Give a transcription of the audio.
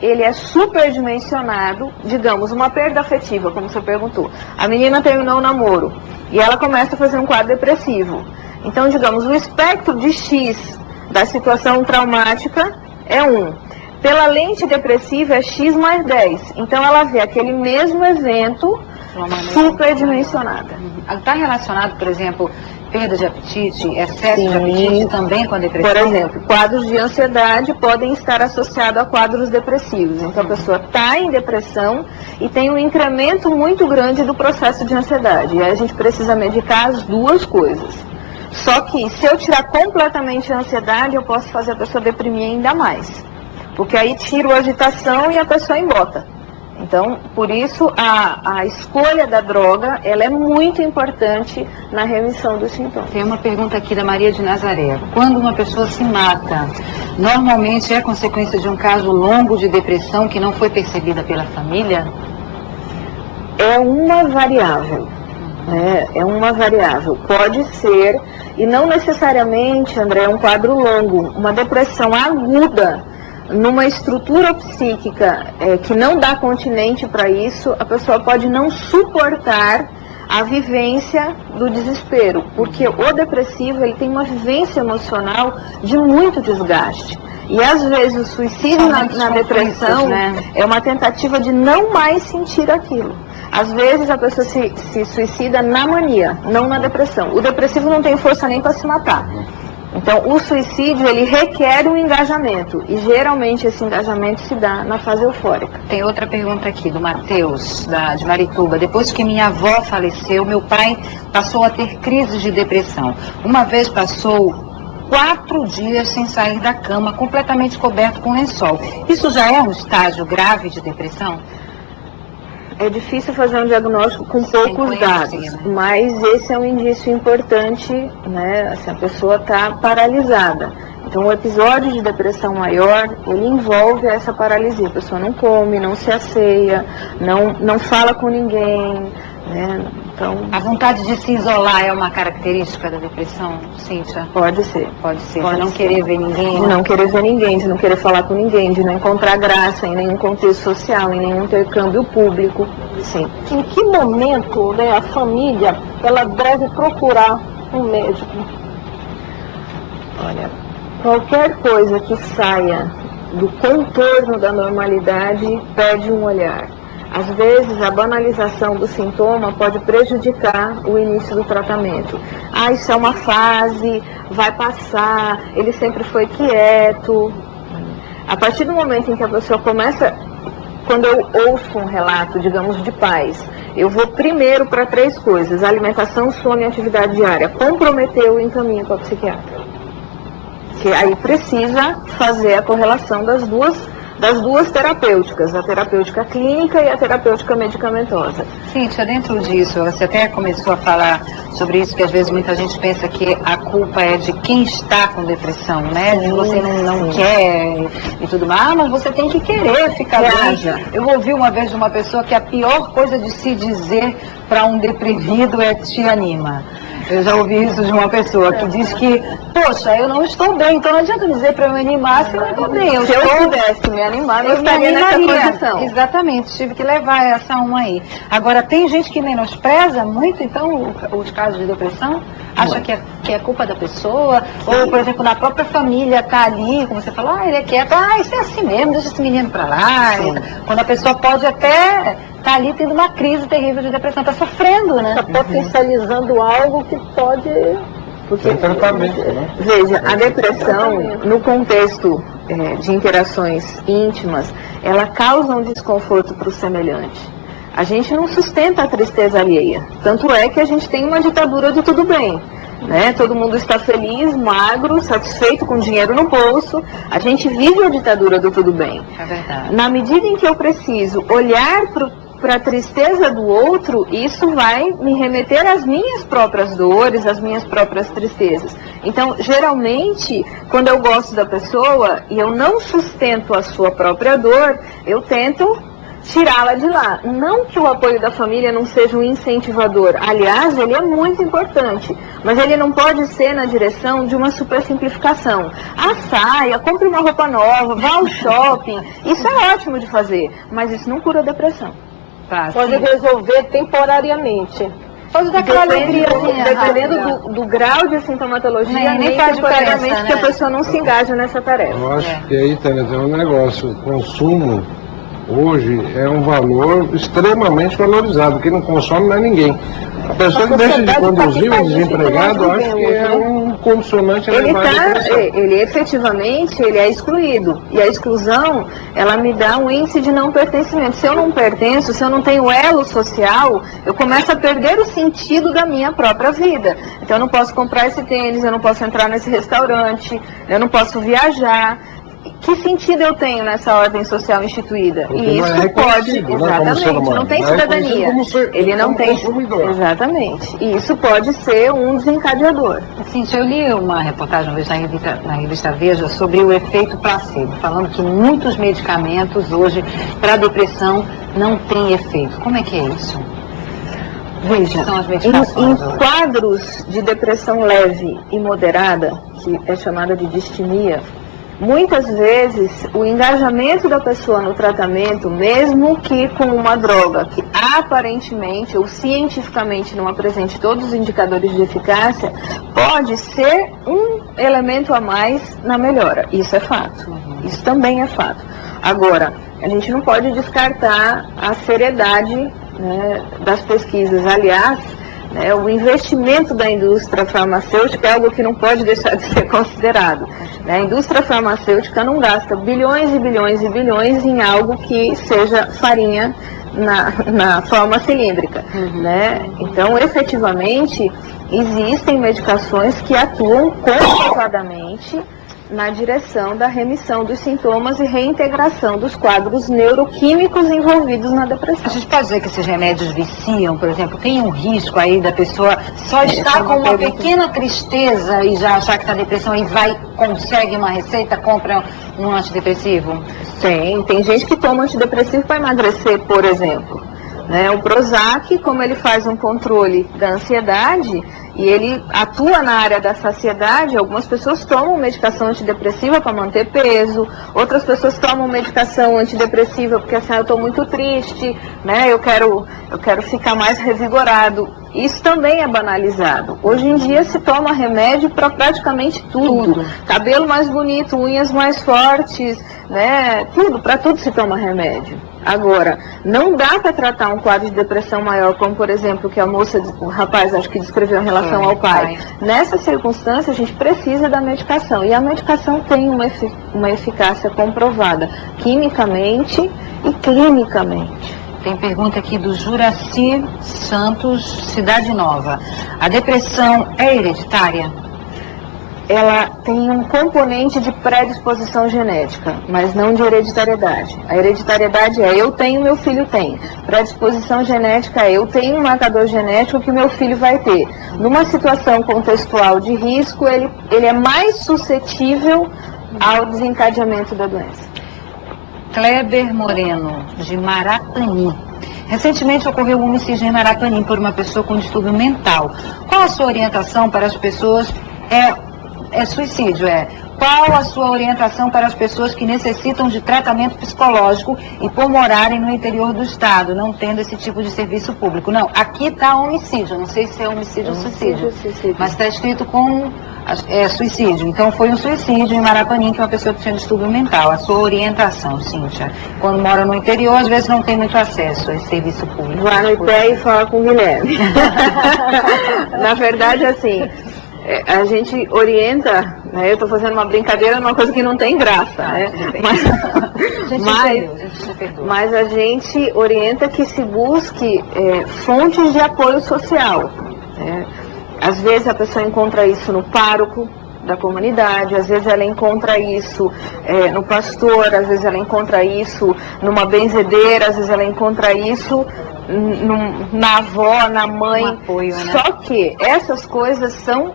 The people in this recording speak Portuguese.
ele é superdimensionado, digamos, uma perda afetiva, como você perguntou. A menina terminou o namoro e ela começa a fazer um quadro depressivo. Então, digamos, o espectro de X da situação traumática é 1. Pela lente depressiva é X mais 10. Então, ela vê aquele mesmo evento superdimensionada. Está relacionado, por exemplo, perda de apetite, excesso de apetite também com a depressão? Por exemplo, quadros de ansiedade podem estar associados a quadros depressivos. Então, a pessoa está em depressão e tem um incremento muito grande do processo de ansiedade. E aí a gente precisa medicar as duas coisas. Só que, se eu tirar completamente a ansiedade, eu posso fazer a pessoa deprimir ainda mais. Porque aí tiro a agitação e a pessoa embota. Então, por isso, a escolha da droga, ela é muito importante na remissão dos sintomas. Tem uma pergunta aqui da Maria de Nazaré. Quando uma pessoa se mata, normalmente é consequência de um caso longo de depressão que não foi percebida pela família? É uma variável. É uma variável, pode ser, e não necessariamente, André, é um quadro longo, uma depressão aguda, numa estrutura psíquica que não dá continente para isso, a pessoa pode não suportar a vivência do desespero, porque o depressivo ele tem uma vivência emocional de muito desgaste. E às vezes o suicídio na depressão é uma tentativa de não mais sentir aquilo. Às vezes a pessoa se suicida na mania, não na depressão. O depressivo não tem força nem para se matar. Então o suicídio ele requer um engajamento e geralmente esse engajamento se dá na fase eufórica. Tem outra pergunta aqui do Matheus, de Marituba. Depois que minha avó faleceu, meu pai passou a ter crises de depressão. Uma vez passou 4 dias sem sair da cama, completamente coberto com lençol. Isso já é um estágio grave de depressão? É difícil fazer um diagnóstico com poucos dados, mas esse é um indício importante, né? Assim, a pessoa está paralisada. Então, o episódio de depressão maior, ele envolve essa paralisia. A pessoa não come, não se asseia, não fala com ninguém, né? Então, a vontade de se isolar é uma característica da depressão, Cíntia? Pode ser. Pode ser. De não querer ver ninguém? De não querer ver ninguém, de não querer falar com ninguém, de não encontrar graça em nenhum contexto social, em nenhum intercâmbio público. Sim. Em que momento, né, a família ela deve procurar um médico? Olha, qualquer coisa que saia do contorno da normalidade pede um olhar. Às vezes, a banalização do sintoma pode prejudicar o início do tratamento. Ah, isso é uma fase, vai passar, ele sempre foi quieto. A partir do momento em que a pessoa começa, quando eu ouço um relato, digamos, de pais, eu vou primeiro para 3 coisas: alimentação, sono e atividade diária. Comprometeu o encaminho para o psiquiatra. Que aí precisa fazer a correlação das duas terapêuticas, a terapêutica clínica e a terapêutica medicamentosa. Cíntia, dentro disso, você até começou a falar sobre isso, que às vezes muita gente pensa que a culpa é de quem está com depressão, né? De você não quer e tudo mais, mas você tem que querer ficar bem. Eu ouvi uma vez de uma pessoa que a pior coisa de se dizer para um deprimido é te anima. Eu já ouvi isso de uma pessoa que diz que, poxa, eu não estou bem, então não adianta dizer para eu me animar se eu não estou bem. Se eu pudesse me animar, eu estaria nessa condição. Exatamente, tive que levar essa uma aí. Agora, tem gente que menospreza muito, então, os casos de depressão? Acha que é culpa da pessoa? Ou, por exemplo, na própria família está ali, como você falou, ele é quieto, isso é assim mesmo, deixa esse menino para lá. Quando a pessoa pode até está ali tendo uma crise terrível de depressão, está sofrendo, né? Está potencializando algo que pode... Porque, veja, a depressão, no contexto de interações íntimas, ela causa um desconforto para o semelhante. A gente não sustenta a tristeza alheia. Tanto é que a gente tem uma ditadura do tudo bem. Né? Todo mundo está feliz, magro, satisfeito, com dinheiro no bolso. A gente vive a ditadura do tudo bem. É verdade. Na medida em que eu preciso olhar para a tristeza do outro, isso vai me remeter às minhas próprias dores, às minhas próprias tristezas. Então, geralmente, quando eu gosto da pessoa e eu não sustento a sua própria dor, eu tento tirá-la de lá. Não que o apoio da família não seja um incentivador. Aliás, ele é muito importante. Mas ele não pode ser na direção de uma supersimplificação. Saia, compre uma roupa nova, vá ao shopping. Isso é ótimo de fazer, mas isso não cura a depressão. Pode resolver temporariamente. Pode dar aquela alegria. Dependendo do grau de sintomatologia, nem temporariamente, que a pessoa não se engaja nessa tarefa. Eu acho que aí, Tânia, tem um negócio. O consumo hoje é um valor extremamente valorizado. Quem não consome não é ninguém. A pessoa que deixa de conduzir o desempregado, acho que é um condicionante elevado. Ele efetivamente é excluído. E a exclusão, ela me dá um índice de não pertencimento. Se eu não pertenço, se eu não tenho elo social, eu começo a perder o sentido da minha própria vida. Então eu não posso comprar esse tênis, eu não posso entrar nesse restaurante, eu não posso viajar. Que sentido eu tenho nessa ordem social instituída? Porque E isso pode, exatamente, não tem cidadania. Ele não tem, exatamente. E isso pode ser um desencadeador. Assim, eu li uma reportagem uma vez na revista Veja sobre o efeito placebo, falando que muitos medicamentos hoje para depressão não têm efeito. Como é que é isso? Veja, em quadros de depressão leve e moderada, que é chamada de distimia, muitas vezes o engajamento da pessoa no tratamento, mesmo que com uma droga que aparentemente ou cientificamente não apresente todos os indicadores de eficácia, pode ser um elemento a mais na melhora. Isso é fato. Isso também é fato. Agora, a gente não pode descartar a seriedade, né, das pesquisas. Aliás, o investimento da indústria farmacêutica é algo que não pode deixar de ser considerado. A indústria farmacêutica não gasta bilhões e bilhões e bilhões em algo que seja farinha na forma cilíndrica. Então, efetivamente, existem medicações que atuam comprovadamente na direção da remissão dos sintomas e reintegração dos quadros neuroquímicos envolvidos na depressão. A gente pode dizer que esses remédios viciam, por exemplo, tem um risco aí da pessoa só estar com uma pequena tristeza e já achar que está depressão e consegue uma receita, compra um antidepressivo? Tem gente que toma antidepressivo para emagrecer, por exemplo. O Prozac, como ele faz um controle da ansiedade e ele atua na área da saciedade, algumas pessoas tomam medicação antidepressiva para manter peso, outras pessoas tomam medicação antidepressiva porque assim, eu estou muito triste, eu quero ficar mais revigorado. Isso também é banalizado. Hoje em dia se toma remédio para praticamente tudo. Cabelo mais bonito, unhas mais fortes, para tudo se toma remédio. Agora, não dá para tratar um quadro de depressão maior, como por exemplo, que o rapaz acho que descreveu em relação ao pai. Nessa circunstância, a gente precisa da medicação. E a medicação tem uma eficácia comprovada, quimicamente e clinicamente. Tem pergunta aqui do Juraci Santos, Cidade Nova. A depressão é hereditária? Ela tem um componente de predisposição genética, mas não de hereditariedade. A hereditariedade é eu tenho, meu filho tem. Predisposição genética é eu tenho um marcador genético que meu filho vai ter. Numa situação contextual de risco, ele é mais suscetível ao desencadeamento da doença. Kleber Moreno, de Marapanim. Recentemente ocorreu um homicídio em Marapanim por uma pessoa com distúrbio mental. Qual a sua orientação para as pessoas? Suicídio. Qual a sua orientação para as pessoas que necessitam de tratamento psicológico e por morarem no interior do estado, não tendo esse tipo de serviço público? Não, aqui está homicídio, não sei se é homicídio ou suicídio, mas está escrito como suicídio. Então foi um suicídio em Marapanim, que é uma pessoa que tinha distúrbio mental. A sua orientação, Cíntia? Quando mora no interior, às vezes não tem muito acesso a esse serviço público. Vá no IPE e fala com o Guilherme. Na verdade, assim, a gente orienta, eu estou fazendo uma brincadeira numa coisa que não tem graça, mas a gente orienta que se busque fontes de apoio social. Às vezes a pessoa encontra isso no pároco da comunidade, às vezes ela encontra isso no pastor, às vezes ela encontra isso numa benzedeira, às vezes ela encontra isso na avó, na mãe. Um apoio, né? Só que essas coisas são